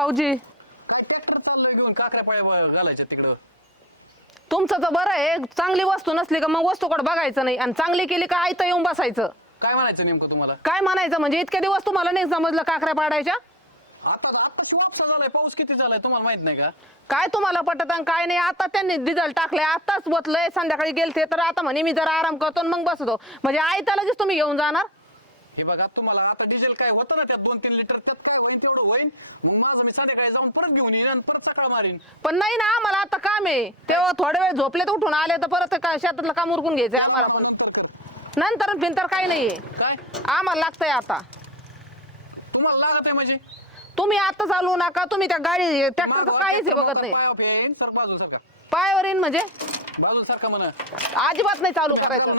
भाऊजी. काय ट्रॅक्टर चाललोय घेऊन? काकऱ्या पाया घालायच्या तिकडं. तुमचं तर बरं आहे. चांगली वस्तू नसली का मग वस्तूकडे बघायचं नाही? आणि चांगली केली का आयतं येऊन बसायचं? काय म्हणायचं नेमकं तुम्हाला? काय म्हणायचं म्हणजे इतके दिवस तुम्हाला नाही समजलं काकऱ्या पाडायच्या? आता आता शिवापसा झालाय. पाऊस किती झालाय तुम्हाला माहीत नाही का? काय तुम्हाला पटत आणि काय नाही? आता त्यांनी डिझेल टाकले आताच बसलंय. संध्याकाळी गेलते तर आता म्हणे मी जरा आराम करतो आणि मग बसतो. म्हणजे आयता लगेच तुम्ही घेऊन जाणार? हे बघा तुम्हाला आता डिझेल काय होतं ना त्यात दोन तीन लिटर त्यात काय होईल तेवढं होईल मग माझं मी संध्याकाळी जाऊन परत घेऊन येईन आणि परत सकाळ मारीन. पण नाही ना आम्हाला आता काम आहे. तेव्हा थोडा वेळ झोपले तर उठून आले तर परत का शेतातलं काम उरकून घ्यायचंय आम्हाला पण. नंतर कर. नंतर फिंतर काही नाहीये. काय? आम्हाला लागतंय आता. तुम्हाला लागत आहे म्हणजे? तुम्ही आता चालू नका तुम्ही त्या गाडी ट्रॅक्टरचं काहीच हे बघत नाही. सर बाजू सारखा पायावर येईन म्हणजे? बाजू सारखा म्हणा. अजिबात नाही चालू करायचं.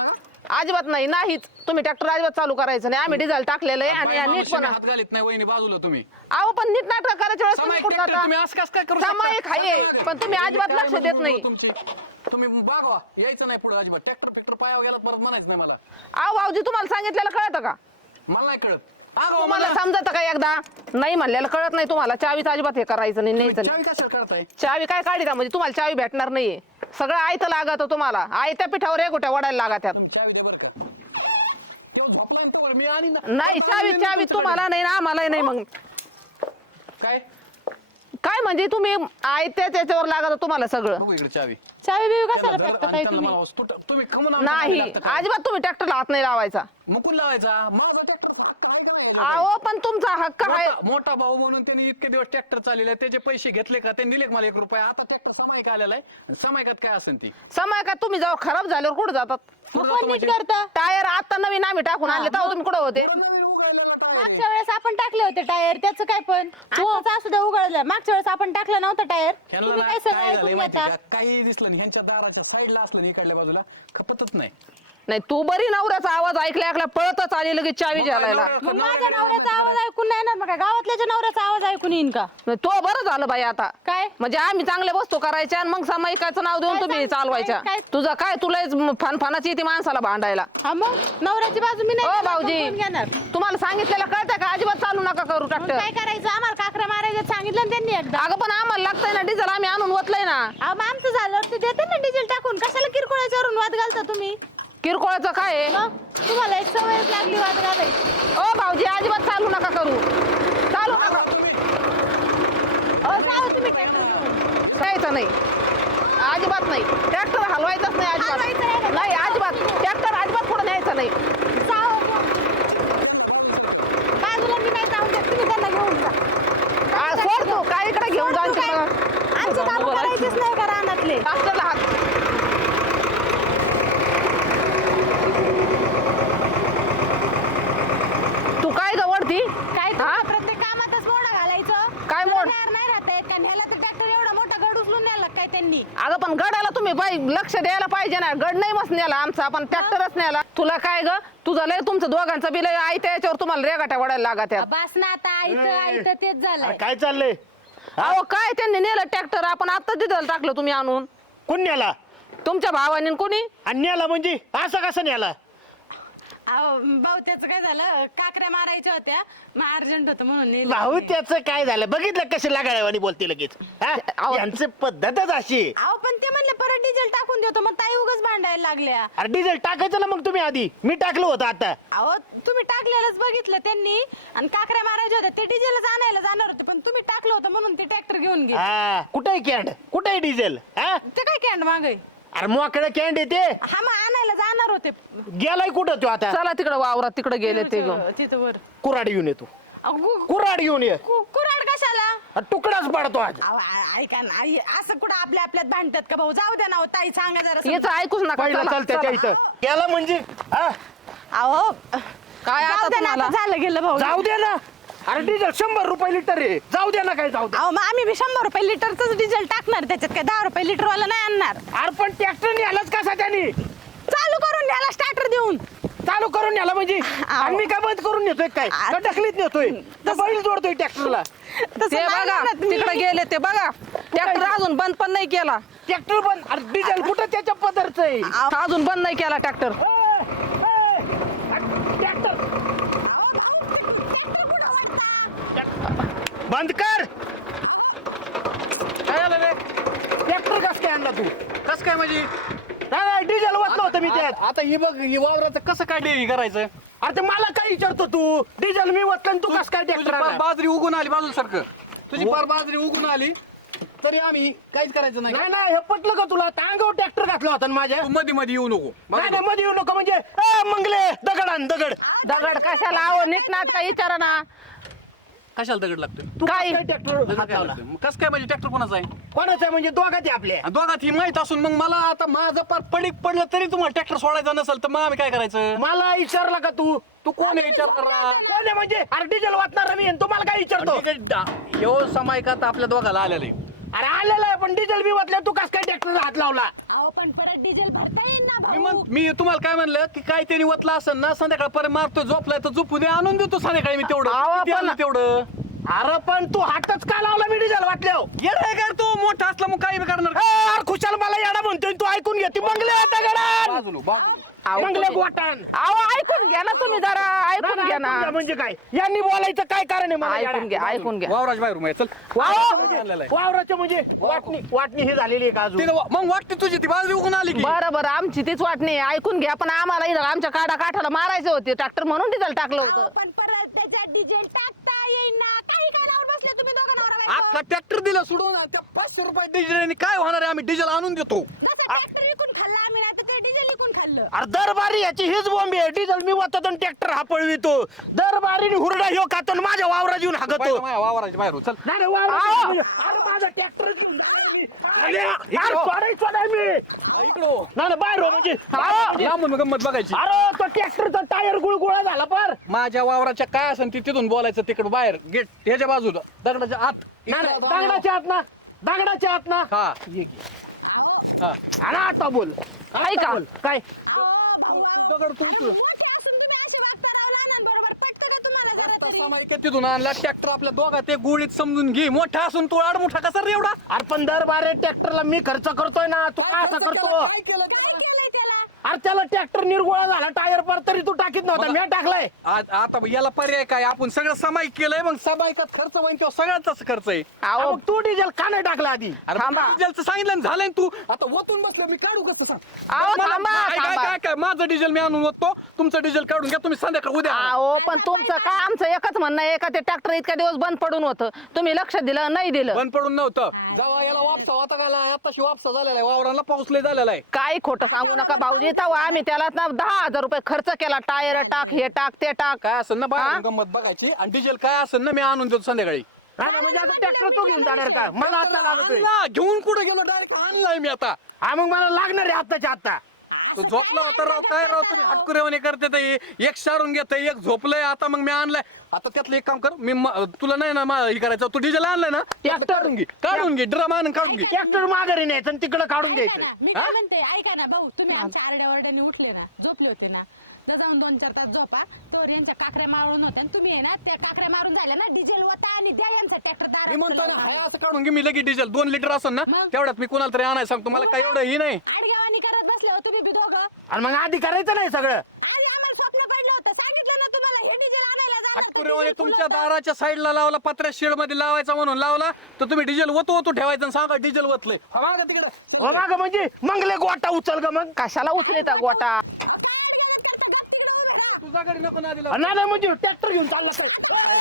अजिबात नाही नाहीच. तुम्ही ट्रॅक्टर अजिबात चालू करायचं नाही. आम्ही डिझेल टाकलेलं आहे आणि नीट पण हात घालीत नाही वहिनी बाजूला तुम्ही. अहो पण नीट नाटक करायच्या वेळेस तुम्ही सामायिक कुठं ट्रॅक्टर जाता? तुम्ही असं कसं काय करू शकता? सामायिक आहे काय पण तुम्ही अजिबात लक्ष देत नाही. तुमची? तुम्ही बागवा यायचं नाही पुढे अजिबात. ट्रॅक्टर फिक्टर पायावर गेला परत म्हणायचं नाही मला. अहो भाऊजी तुम्हाला सांगितलेलं कळतं का? मला नाही कळत. मला. समजत का एकदा? नाही म्हणलेलं कळत नाही तुम्हाला. चावीच अजिबात हे करायचं नाही न्यायचं नाही. चावी कशाला करताय? चावी काय काढी म्हणजे तुम्हाला चावी भेटणार नाहीये. सगळं आयतं लागत तुम्हाला. आयत्या पिठावर एक गोट्या वडायला लागत्यात बरं का. मी आणि ना नाही चावी चावी तुम्हाला नाही ना आम्हाला नाही मग. काय? काय म्हणजे तुम्ही आयत्या त्याच्यावर लागत तुम्हाला सगळं? बघू इकडे चावी. चावी बिवी कशाला धर फेकता आणि काय त्यांना तुम्ही? मला तुट- तुम्ही खमून आमच्या नाही मागे लागता काय? अजिबात तुम्ही ट्रॅक्टरला हात नाही लावायचा. मुकून लावायचा. माझा ट्रॅक्टर अहो पण तुमचा हक्क आहे. मोठा- मोठा भाऊ म्हणून त्यांनी इतके दिवस ट्रॅक्टर चाललेला त्याचे पैसे घेतले का? त्यांनी दिले का मला एक रुपया. आता ट्रॅक्टर समायिक आलेला आहे? आणि समायकात काय असेल ती? समय का? तुम्ही जेव्हा खराब झाल्यावर कुठे जातात? कुठं मग जातो कोण नीट म्हणजे? करतं? टायर आता नवीन आम्ही टाकून आणले तेव्हा तुम्ही कुठे होते? टायर. आहे. मागच्या वेळेस आपण टाकले होते टायर त्याचं काय पण? आताच असू द्या उघडलं मागच्या वेळेस आपण टाकलं नव्हतं टायर. ह्यांना तुम्ही ना काय सगळं काय झालंय ऐकून माहिती घेता? का? काही दिसलं नाही. ह्यांच्या दाराच्या साईडला असलं नाही इकडल्या बाजूला. खपतच नाही. नाही तू बरी नवऱ्याचा आवाज ऐकल्या ऐकल्या पळतच आली लगेच चावी मग माझ्या नवऱ्याचा आवाज ऐकून नाही येणार मग काय गावातल्याच्या नवऱ्याचा आवाज ऐकून येईन का? तो बरं झालं बाई आता. काय? म्हणजे आम्ही चांगल्या वस्तू करायच्या आणि मग सामायिकाचं नाव देऊन काय तुम्ही चालवायच्या. काय- काय- तुझं काय? तुला फानफानाची येते माणसाला भांडायला. हा मग? नवऱ्याची बाजू मी नाही ओ घेणार, भाऊजी. कोण घेणार? तुम्हाला सांगितलेलं कळतं का? अजिबात चालू नका करू मग ट्रॅक्टर काय करायचं? आम्हाला काकरा मारायचं सांगितलं ना त्यांनी एकदा. अगं पण आम्हाला लागतंय ना डिझेल आम्ही आणून ओतलंय ना. अहो मग आमचं झालं ते देते ना डिझेल टाकून. कशाला किरकोळाच्यावरून वाद घालता तुम्ही? किरकोळाचं काय आहे? मग तुम्हाला एक सवयच लागली वाद घालायची ओ भाऊजी अजिबात चालू नका करू. चालू नका. अहो तुम्ही ट्रॅक्टर घेऊन. नाही. अजिबात नाही. ट्रॅक्टर हलवायचं नाही अजिबात का? नाही अजिबात ट्रॅक्टर अजिबात पुढे न्यायचं नाही जावं बाजूला मी नाही जाऊन देत तुम्ही त्यांना घेऊन जा आ, सोड तू काय इकडे घेऊन जा सोड तू काय? आमचे काम करायचेच नाही का रानातले ट्रॅक्टरला हात तू काय गवडती काय हा? तुम्ही प्रत्येक कामातच मोडा घालायचं काय जरा मोड? तयार नाही राहता येत का न्यायला तर ट्रॅक्टर एवढा मोठा गड उचलून न्यायला काय त्यांनी अगं पण गडाला तुम्ही बाई लक्ष द्यायला पाहिजे ना. गड नाही मस्त न्याला आमचा आपण ट्रॅक्टरच न्याला तुला काय ग? तुझं लय तुमचं दोघांचं बिल आहे याच्यावर तुम्हाला रेगाट्या वडायला लागत आहेत. बस ना आता आयत आयत तेच अरे काय चाललंय? अहो काय त्यांनी नेलं ट्रॅक्टर आपण आता तिथं टाकलं तुम्ही आणून. कोण न्याला तुमच्या भावाने न कोणी? आणि न्याला म्हणजे? असं कसं न्याला भाऊ त्याचं काय झालं? काकऱ्या मारायच्या होत्या. मग अर्जंट होतं म्हणून नेलं. भाऊ त्याचं काय झालं? बघितलं कशी लागाड्यावानी बोलते लगेच. हा? अहो. यांचं पद्धतच अशी. अहो पण ते म्हणले परत डिझेल टाकून देतो. मग ताई उगाच भांडायला लागल्या. अरे डिझेल टाकायचं ना मग तुम्ही आधी. मी टाकलं होतं आता. अहो तुम्ही टाकलेलंच बघितलं त्यांनी. आणि काकऱ्या मारायच्या होत्या. ते डिझेलच आणायला जाणार होते पण तुम्ही टाकलं होतं म्हणून ते ट्रॅक्टर घेऊन गेले. हा. कुठे कॅन्ड कुठे डिझेल हा? ते काय कॅन्ड मागे अरे मोकळं कॅन्ड येते हा मग आणायला जाणार होते. गेलाय कुठं तो आता? चला तिकडे वावरात तिकडे गेले ते घेऊन तिथं वर. कुराड घेऊन येतो अहो, कुराड घेऊन ये. कु- कुऱ्हाड कशाला? तुकडाच पडतो आज. अहो, आ- ऐका ना आई, असं कुठं आपल्या आपल्यात भांडतात का भाऊ? जाऊ द्या ना हो, ताई सांगा जरा याचं ऐकूच नका पहिला चला. इथं. गेला म्हणजे हा? अहो काय जाऊ आता द्या ना, तुम्हाला? आता झालं गेलं भाऊ. जाऊ दे ना. अरे डिझेल शंभर रुपये लिटर आहे. जाऊ दे ना काय जाऊ दे. अहो मग आम्ही बी शंभर रुपये लिटरच डिझेल टाकणार त्याच्यात. काय दहा रुपये लिटर वाला नाही आणणार. अरे पण ट्रॅक्टर न्यालाच कसा त्याने? चालू करून द्याला स्टार्टर देऊन. चालू करून न्याला म्हणजे? आणि मी काय बंद करून नेतोय काय? का ढकलीत नेतोय? तर बैल जोडतोय ट्रॅक्टरला? तसं ते नाही बघा म्हणत मी. तिकडे गेले ते बघा. ट्रॅक्टर अजून बंद पण नाही केला. ट्रॅक्टर बंद? अरे डिझेल कुठं त्याच्या पदरच आहे? अजून बंद नाही केला ट्रॅक्टर. आता ही बघ ही वावराचं कसं काय डेअरिंग करायचं? अरे ते मला काय विचारतो तू? डिझेल मी वतलं तू कस काय तुझी ट्रॅक्टर पार बाजरी उगून आली बाजूला सारखं तुझी पार बाजरी उगून आली. तरी आम्ही काहीच करायचं नाही. नाही नाही हे पटलं का तुला? अंगावर ट्रॅक्टर घातला होता ना माझ्या. तू मध्ये मध्ये येऊ नको. नाही नाही मध्ये येऊ नको. म्हणजे ए, मंगले दगड आण दगड. दगड कशाला? आहो नीट नाट काय विचारा ना. कशाला दगड लागतो तू काय? ट्रॅक्टर कस काय म्हणजे ट्रॅक्टर कोणाचा आहे? कोणाचं आहे म्हणजे दोघात आपल्या आणि दोघात ही माहीत असून मग मला आता माझं पार पडीक पडलं तरी तुम्हाला ट्रॅक्टर सोडायचा नसेल तर मग आम्ही काय करायचं? मला विचारला का तू? तू कोण आहे विचार करा. कोण आहे म्हणजे? अरे डिझेल वाचणार मी आणि तुम्हाला काय विचारतो? ह्यो समाय का आता आपल्या दोघाला आलेलं आहे. अरे आलेला आहे पण डिझेल मी वाचल्या तू कस काय ट्रॅक्टर हात लावला? अहो पण परत डिझेल भरता येईल ना मी भाऊ. म्हण मी तुम्हाला काय म्हणलं की काय त्यांनी वतलं असेल ना संध्याकाळपर्यंत मारतो झोपलाय तर झोपू दे आणून देतो संध्याकाळी मी तेवढं. अहो, किती पण- आणलं तेवढं? अरे पण तू हातच का लावला मी डिझेल वाटल्यावर? येड आहे का रे तू मोठा असला मग काही बी करणार? ए, अरे खुशाल मला येडा म्हणतोय तू ऐकून घे ती मंगले दगडान बाजूला बाजूला. अहो, मंगले गोटान अहो ऐकून घ्या ना तुम्ही जरा ऐकून घ्या ना. म्हणजे काय? यांनी बोलायचं काय कारण आहे मला ऐकून? घ्या ऐकून घ्या. वावराज बाहेर चल. वावराचं आणलेलं आहे. म्हणजे- वावराचं म्हणजे वाटणी वाटणी हे झालेली आहे का अजून? तिथं वा- मग वाटते तुझी ती बाजरी उगून आली की. बरं बरं आमची तीच वाटणी आहे. ऐकून घ्या पण आम्हाला इथं आमच्या काडा काठाला मारायचे होते. ट्रॅक्टर म्हणून डिझेल टाकलं होतं. पण परत त्याच्यात डिझेल टाकता येईल ना. काही काय लावून बसले तुम्ही दोघं नवरा बायको? अख्खा ट्रॅक्टर दिला सोडून आणि त्या पाचशे रुपये डिझेल काय होणार आहे? आम्ही डिझेल आणून देतो. जसं ट्रॅक्टर विकून खाल्ला आम्ही तर ते डिझेल विकून खाल्लं. अरे दरबारी याची हीच बॉम्बे आहे. डिझेल मी वाचतो ट्रॅक्टर हा पळवितो दरबारी हुरडा ह्यो खातो आणि माझ्या वावरात येऊन हागतो पहिलं माझ्या वावराच्या बाहेर हो, नाही अरे माझा ट्रॅक्टर घेऊन जाणार मी. अरे, अरे, सोडाय, सोडाय मी. हा, इकडं हो. नाही नाही, बाहेर हो म्हणजे. लांबून गंमत बघायची. अरे तो ट्रॅक्टरचा टायर गुळगुळा झाला पर. माझ्या वावराच्या काय असेल ती तिथून बोलायचं तिकडे. बाहेर गेट ह्याच्या बाजूला. दगडाच्या आत. नाही नाही, दगडाच्या आत ना. दगडाच्या आत ना. हा. ये घे. हा. आता बोल. ऐका. बोल. काय? तू दगड तू? सामायिक तिथून आणला ट्रॅक्टर आपल्या दोघात. एक गोळीत समजून घे. मोठा असून तू आड मोठा कसा रे एवढा? अरे पण दरबारे ट्रॅक्टरला मी खर्च करतोय ना. तू काय असं करतो? काय केलं? अरे त्याला ट्रॅक्टर निर्गोळा झाला टायर पर तरी तू टाकीत नव्हता मी टाकलाय. आता याला पर्याय काय? आपण सगळं समाईक केलंय मग समाईकात खर्च होईल तेव्हा सगळ्याचाच खर्च आहे. अहो. मग तू डिझेल का नाही टाकला आधी? अरे थांबा. डिझेलचं सांगितलं ना, झालंय ना तू. आता ओतून बसलं मी काढू कसं सांग? अहो, मला- थांबा, काय काय थांबा. काय काय? माझं डिझेल मी आणून ओततो तुमचं डिझेल काढून घ्या तुम्ही संध्याकाळ उद्या आणा. अहो पण तुमचं काय? आमचं एकच म्हणणं आहे का ते ट्रॅक्टर इतक्या दिवस बंद पडून होतं. तुम्ही लक्ष दिलं नाही दिलं. बंद पडून नव्हतं. याला वापसा होता गायला आताशी वापसा झालेला आहे वावराला पाऊस लय झालेला आहे. काय खोटं सांगू नका भाऊजी. तेव्हा आम्ही त्याला ना दहा हजार रुपये खर्च केला. टायर टाक हे टाक ते टाक. काय असेल ना हा? बाहेर गंमत बघायची. आणि डिझेल काय असेल ना मी आणून देतो संध्याकाळी. म्हणजे आता ट्रॅक्टर तू घेऊन जाणार का? मला आता लागतोय. आणला, घेऊन कुठे गेलो? डायरेक्ट आणलाय मी आता. हा मग मला लागणार आहे आत्ताच्या आत्ता. तो झोपला होता राव काय राव तुम्ही हटकुरेवाने करते ते? एक सारून घेत एक झोपलंय आता मग मी आणलाय. आता त्यातलं एक काम कर मी म- तुला नाही ना मा- हे करायचं तू डिझेल आणलाय ना ट्रॅक्टर काढून घे काढून घे ड्रम आणून काढून घे. ट्रॅक्टर माघारी न्यायचं आणि तिकडे काढून ऐका द्यायचं ना, मी हा? काय म्हणते ऐका ना भाऊ तुम्ही आमच्या आरड्या वरड्याने उठले ना झोपले होते ना तर जाऊन दोन चार तास झोपा तर यांच्या काकऱ्या मारून होत्या. आणि तुम्ही आहे ना त्या काकऱ्या मारून झाल्या ना डिझेल वता आणि द्या यांचा ट्रॅक्टर मी म्हणतो ना दार हाय असं काढून घे मी लगेच डिझेल दोन लिटर असेल ना मग? तेवढ्यात मी कोणाला तरी आणायला सांगतो मला काय एवढं ही नाही. तुम्ही बी दोघं आणि मग आधी करायचं नाही सगळं. आणि आम्हाला स्वप्न पडलं होतं. सांगितलं ना तुम्हाला हे डिझेल आणायला तुमच्या होतं. दाराच्या साईडला लावला पत्र्या शेडमध्ये लावायचा म्हणून लावला तर तुम्ही डिझेल वतो वतो ठेवायचं आणि सांगा डिझेल वतलंय. हा, मागं तिकडं. हो माग म्हणजे मंगले गोटा उचल ग मग. कशाला उचले त्या गोटा? अहो, काय आडगावात करता? गप तिकडं उभं राहा. तुझा गाडी नको ना दिला. नाही नाही, म्हणजे ट्रॅक्टर घेऊन चालला काय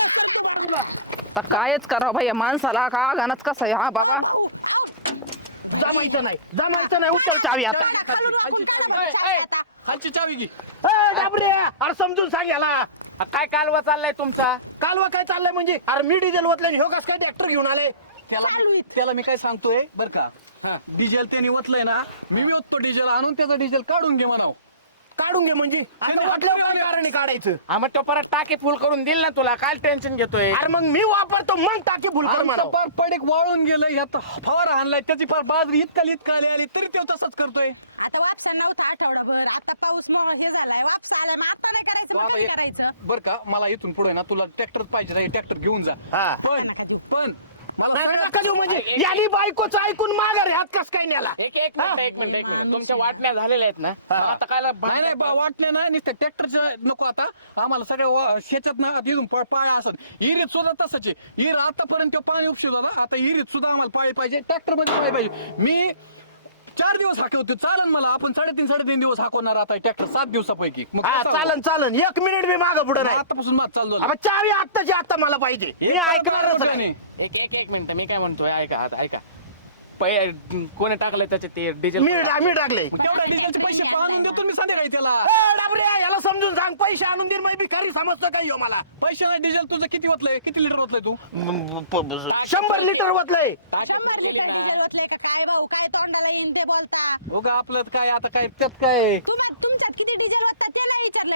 आता कायच करा भाई माणसाला का गाणंच कसं आहे? हा बाबा. जमायचं नाही. जमायचं नाही उचल चावी आता. खालची चावी. घे. ए, अरे समजून सांग याला. काय कालवा चाललाय तुमचा? कालवा काय चाललंय म्हणजे? अरे मी डिझेल ओतलं हो कस काय ट्रॅक्टर घेऊन आले? त्याला मी- त्याला मी काय सांगतोय बर का? हा. डिझेल त्याने ओतलंय ना मी ओततो डिझेल आणून त्याचं डिझेल काढून घे म्हणाव. काढून घे म्हणजे. आता वाटल्यावर काय? कारण आहे काढायचं. हा मग तो परत टाकी फुल करून दिल ना तुला. काय टेन्शन घेतोय? अरे मग मी वापरतो मग टाकी फुल कर आमचं म्हणा पार पडीक वाळून गेलं ह्यात फवारा आणलाय त्याची पार बाजरी इतका इतका आली आली तरी तो तसंच करतोय. आता वापसा नव्हता आठवडाभर. आता पाऊस मग हे झालाय. वापस आलाय. मग आता नाही करायचं मग कधी करायचं? बर का मला इथून पुढे ना तुला ट्रॅक्टर पाहिजे ट्रॅक्टर घेऊन जा. हा. पण नका देऊ. पण मला नाही नका देऊ म्हणजे. यानी बायकोच ऐकून माघार ह्यात कस काय नेला एक एक मिनिट एक मिनिट एक मिनिट. तुमच्या वाटण्या झालेल्या आहेत ना? हा. आता काय नाही नाही बा वाटले ना नुसतं ट्रॅक्टरच्या नको आता. आम्हाला सगळ्या वा- शेतात ना तिथून प- पाळ्या असत इरीत सुद्धा तसंच आहे. इर आतापर्यंत तो पाणी उपशिवलं ना आता इरीत सुद्धा आम्हाला पाळी पाहिजे ट्रॅक्टरमध्ये पाळी पाहिजे. मी चार दिवस हाकवतो. चालन मला आपण साडेतीन साडेतीन दिवस हाकवणार आता ट्रॅक्टर सात दिवसापैकी. मग हा कसं? चालन चालन. एक मिनिट मी माग पुढे नाही. आतापासून माझं चालू झालं. अबे चावी आत्ताची आत्ता मला पाहिजे. मी ऐकणारच नाही. नाही एक एक एक मिनिट. मी काय म्हणतोय? ऐका आता ऐका. पै कोणी टाकलंय त्याचे ते डिझेल मी मी टाकले तेवढ्या डिझेलचे पैसे आणून देतो मी संध्याकाळी त्याला. ए, याला समजून सांग. पैसे आणून दे मी भिकारी समजतो काय ह्यो मला. पैसे नाही डिझेल तुझं किती वतलंय किती लिटर वतलंय तू? शंभर लिटर वतलंय शंभर लिटर डिझेल ओतले का? काय भाऊ काय तोंडाला येईन ते बोलता. हो का आपलं काय आता काय त्यात काय? तुम्हा तुमच्यात किती डिझेल वाटतं ते नाही विचारलं.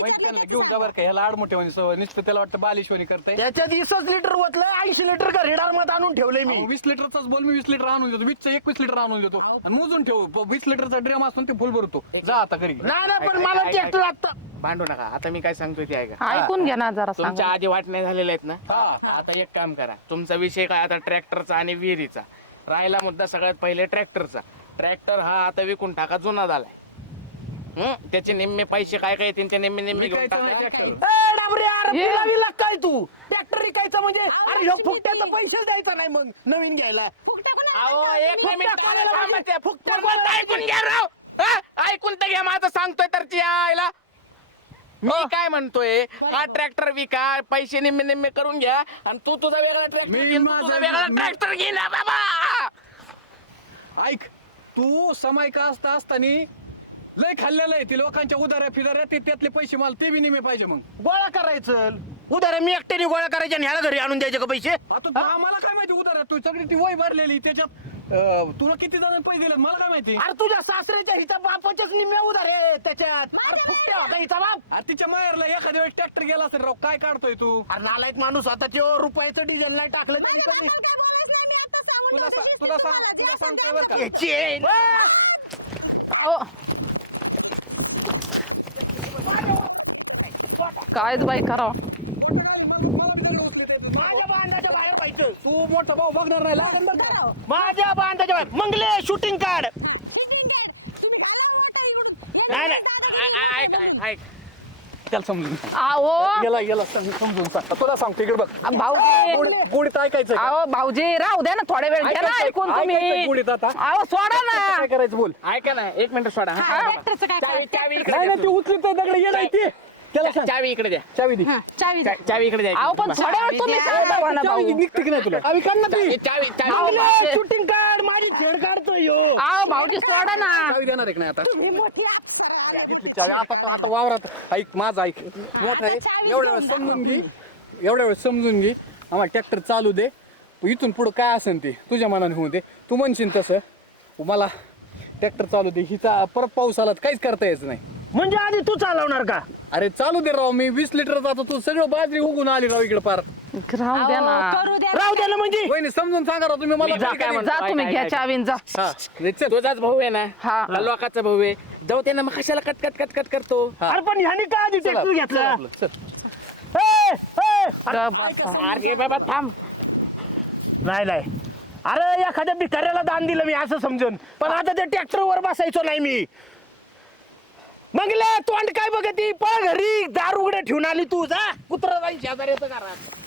माहिती त्यांना घेऊन जा बरं का ह्याला आडमोठेवानी सवय नुसतं त्याला वाटतं बालिशवानी करताय. त्याच्यात इसच लिटर वतलंय ऐंशी लिटर का रेडारमध्ये आणून ठेवलंय मी. वीस लिटरचाच बोल मी वीस लिटर आणून देतो वीसचं एकवीस लिटर आणून देतो. आणि मोजून ठेव प- वीस लिटरचा ड्रेम असतो ना ते फुल भरतो. जा आता घरी. नाही नाही पण मला ट्रॅक्टर. आता भांडू नका आता मी काय सांगतोय ते ऐका. ऐकून घ्या ना जरा तुमच्या आधी वाटण्या झालेल्या आहेत ना? हा. आता एक काम करा. तुमचा विषय काय आता ट्रॅक्टरचा आणि विहिरीचा? राहिला मुद्दा सगळ्यात पहिले ट्रॅक्टरचा ट्रॅक्टर हा आता विकून टाका जुना झालाय. हं? त्याचे निम्मे पैसे काय काय त्यांचे निम्मे निम्मे घेऊन विकायचं नाही टाका ट्रॅक्टर ए, अरे. तुला विला काय तू? ट्रॅक्टर विकायचं म्हणजे? अहो, अरे ह्यो तुम्ही फुकट्याचं ती- पैसे द्यायचा नाही मग नवीन घ्यायला. फुकट्या कोणाला अहो देता? एक तुम्ही मिनिट फुकट्या कोणाला थांबा. फुकट्या बोलता ऐकून घ्या राव. हं? ऐकून तर घ्या माझं सांगतोय तर ती आयला मी काय म्हणतोय हा ट्रॅक्टर विका पैसे निम्मे निम्मे करून घ्या आणि तू तुझा वेगळा ट्रॅक्टर मी घे तू माझा- वेगळा मी- ट्रॅक्टर घे ना बाबा! ऐक तू समायका असता असताना लय खाल्लेलं आहे ती लोकांच्या उदाऱ्या फिदाऱ्या ते त्यातले पैसे मला ते बी निमे पाहिजे मग. गोळा करायचं. उद्या मी एकट्याने गोळा करायचे आणि ह्याला घरी आणून द्यायचे का पैसे? आता तू आम्हाला काय माहिती उदाऱ्या? तू सगळी ती वय भरलेली त्याच्यात अं, तुला किती जण पैसे दिले मला काय माहिती? अरे तुझ्या सासऱ्याच्या हिच्या बापाच्याच निम्म्या उधार त्याच्यात. अरे फुकट्या होता हिचा बाप. अरे तिच्या माहेरला एखाद्या वेळेस ट्रॅक्टर गेला असेल राव काय काढतोय तू? अरे नालायक माणूस आता ते रुपयाचं डिझेल नाही टाकलं त्यांनी माझ्या कधी बापाला काय बोलायचं नाही, मी आता सांगून तुला ठेवते, सा- तुला सांग तुम्हाला, तुला जे सांगतोय आपण बरं का. याची आहे. अहो. कायच बाई करावं माझ्या बांधाच्या बाहेर पाहिजे. तू मोठा भाऊ बघणार नाही लागेल. माझ्या बांधाच्या बाहेर. मंगले शूटिंग काढ इकडून. नाही नाही. ऐ- ऐ- ऐक ऐक ऐक. त्याला समजून सांग. अहो याला याला सांग- समजून सांग. तुला सांगतो इकडे बघ. भाऊजी. गोडीत ऐकायचं का? भाऊजी राहू द्या ना थोड्या वेळ. घ्या ना ऐकायचं- ऐकून ऐकायचं तुम्ही. गोडीत आता. अहो सोडा ना. काय करायचं? बोल. ऐका ना एक मिनिट सोडा हा. ट्रॅक्टरचं काय चावी करायचं? चावी इकडे नाही ती उचलीत दगड ये नाही ती. त्याला सांग. चावी इकडे द्या. चावी दे. हा, चावी द्या. चा- चावी इकडे द्या. अहो पण थोड्या वेळ तुम्ही शांत व्हा ना चावी भाऊ निघते की नाही तुला? चावी काढ ना ती. चावी चावी चावी अहो, मंगले बापरे. शूटिंग काढ माझी छेड काढतोय ह्यो. अहो भाऊजी सोडा ना. चावी देणार आहे की नाही आता? तुम्ही मोठी अप्सरा. घेतली चावी. आता तो- आता वावरात ऐक माझं ऐक. मोठा आहे. चावी एवढ्या वेळ समजून घे. एवढ्या वेळ समजून घे. आम्हाला ट्रॅक्टर चालू दे. इथून पुढं काय असेल ते? तुझ्या मनाने होऊ दे. तू म्हणशील तसं. मला ट्रॅक्टर चालू दे. हिचा परत पाऊस आला तर काहीच करता यायचं नाही. म्हणजे आधी तू चालवणार का? अरे चालू दे राव मी वीस लिटर जातो तू सगळं बाजरी उगून आली राव इकडे पार. राहू द्या अहो, ना. करू द्या. राहू द्या ना म्हणजे. वहिनी समजून सांगा राव तुम्ही मला जा काय काय करायचं? म्हणतो. जा तुम्ही घ्या. चावीन जा. हा, चल. तुझाच भाऊ आहे ना? हा. हा लोकाचा भाऊ आहे. जाऊ दे ना मग कशाला कट कट कट कट करतो. अरे पण ह्यानी काय आधी ट्रॅक्टर घेतला? आपलं, चल. ए, ए, अरे, ग बसा. अरे बाबा थांब. नाही नाही. अरे एखाद्या भिकाऱ्याला दान दिलं मी असं समजून. पण आता त्या ट्रॅक्टर वर बसायचो नाही मी. मंगले तोंड काय बघती? पळ घरी दार उघडे ठेवून आली तू जा. कुत्र जाईल शेजारी घरात.